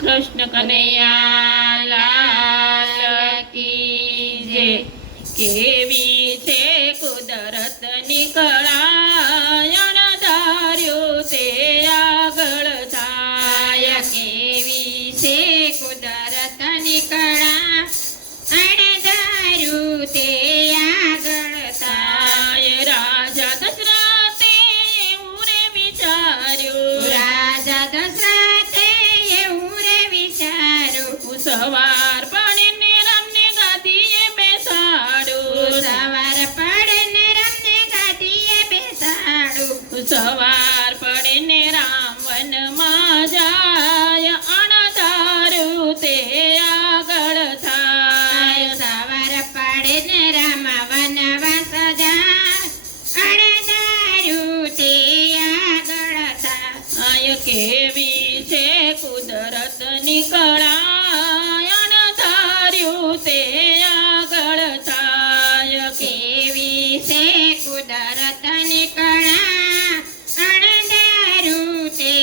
કૃષ્ણ કનૈયા લાલ કી જય। કેવી છે કુદરતની કળા, અણધાર્યું તે આગળ થાય। કેવી છે કુદરતની કળા, અણધાર્યું તે આગળ થાય। રાજા દશરથે એવું રે વિચાર્યું, રાજા દશરથે એવું રે વિચાર્યું, સવાર પડે રામને ગાદીએ બેસાડું, સવાર પડે રામને ગાદીએ બેસાડું, સવાર પડે રામ વનમાં જાય, અણધાર્યું તે આગળ થાય। સવાર પડે રામ વનવાસ જાય, અણધાર્યું તે આગળ થાય। કેવી છે કુદરતની કળા, અણધાર્યું તે આગળ થાય। કેવી છે કુદરતની કળા, અણધાર્યું તે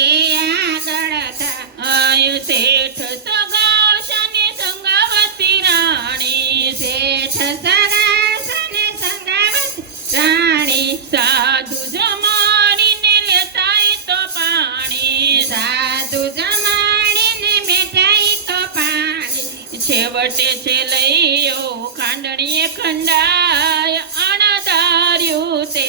આગળ થાય। શેઠ સગાશને સંગાવતી રાણી, શેઠ સગાસને સંગાવતી રાણી, સાધુ જમાડીને લેતાય તો પાણી, સાધુ જમાડીને બેઠાઈ તો પાણી। છેવટે છે લઈયો ખાંડણીએ ખંડાય, અણધાર્યું તે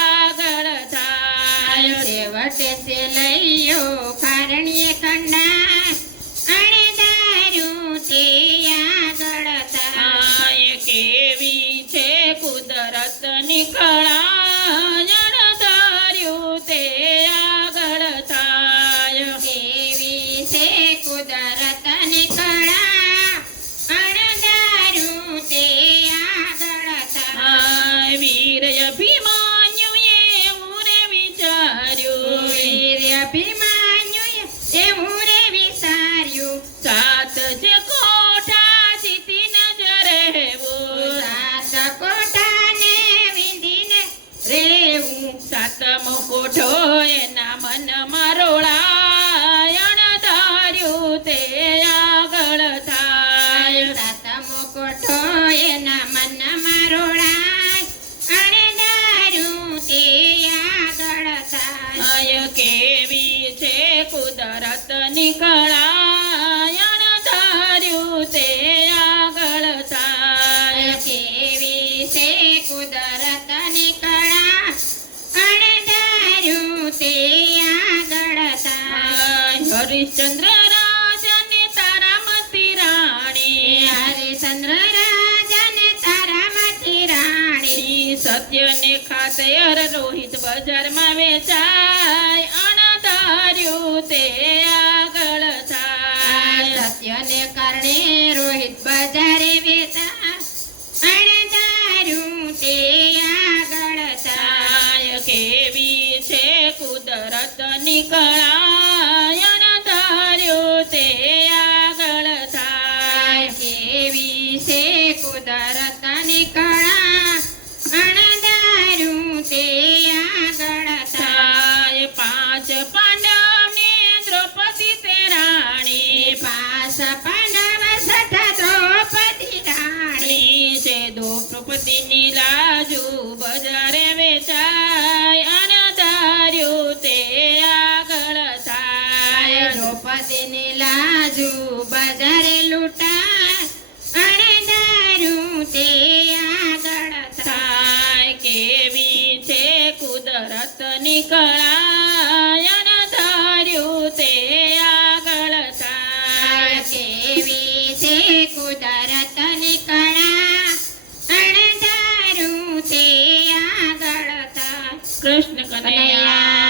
આગળ થાય। છેવટે છે લઈયો કારણીએ કંડા, અણધાર્યું તે આગળ થાય। કેવી છે કુદરતની કળા, અણધાર્યું તે આગળ થાય। કેવી છે કુદરતની કળા, અણધાર્યું તે આગળ થાય। વીર અભિમાન્યુએ એવું રે વિચાર્યું, વીર અભિમાન્યુએ એવું રે વિચાર્યું, સાત જે કોઠા જીતી નજરે રહેવું, સાત કોઠાને વિંધીને રેવું, સાતમો કોઠો એના મનમાં રોળાય, અણધાર્યું તે આગળ થાય। સાતમો કોઠો એના મનમાં રોળાય, અણધાર્યું તે આગળ થાય। કેવી છે કુદરતની કળા, અણધાર્યું તે આગળ થાય। કેવી છે કુદરતની કળા, અણધાર્યું તે આગળ થાય। હરિશ્ચંદ્ર રાજાને તારામતી રાણી, હરિશ્ચંદ્ર રાજાને તારામતી રાણી, સત્યને ખાતર રોહિત બજારમાં વેચાય, અણધાર્યું તે આગળ થાય। સત્યને કારણે રોહિત બજારે વેચાય, અણધાર્યું તે આગળ થાય। કેવી છે કુદરતની કળા, અણધાર્યું તે આગળ થાય। કેવી છે કુદરતની કળા, અણધાર્યું તે આગળ થાય। પાંચ પાંડવને દ્રૌપદી તે રાણી, પાંચ પાંડવ સઠા દ્રૌપદી રાણી, છે દ્રૌપદીની લાજુ બજારે વેચાય, અણધાર્યું તે આગળ થાય। દ્રૌપદીની લાજુ બજારે લૂંટાય, અણધાર્યું તે આગળ થાય। કેવી છે કુદરતની કળા, અણધાર્યું તે આગળ થાય। કેવી છે કુદરતની કળા, અણધાર્યું તે આગળ થાય। કૃષ્ણ કનૈયા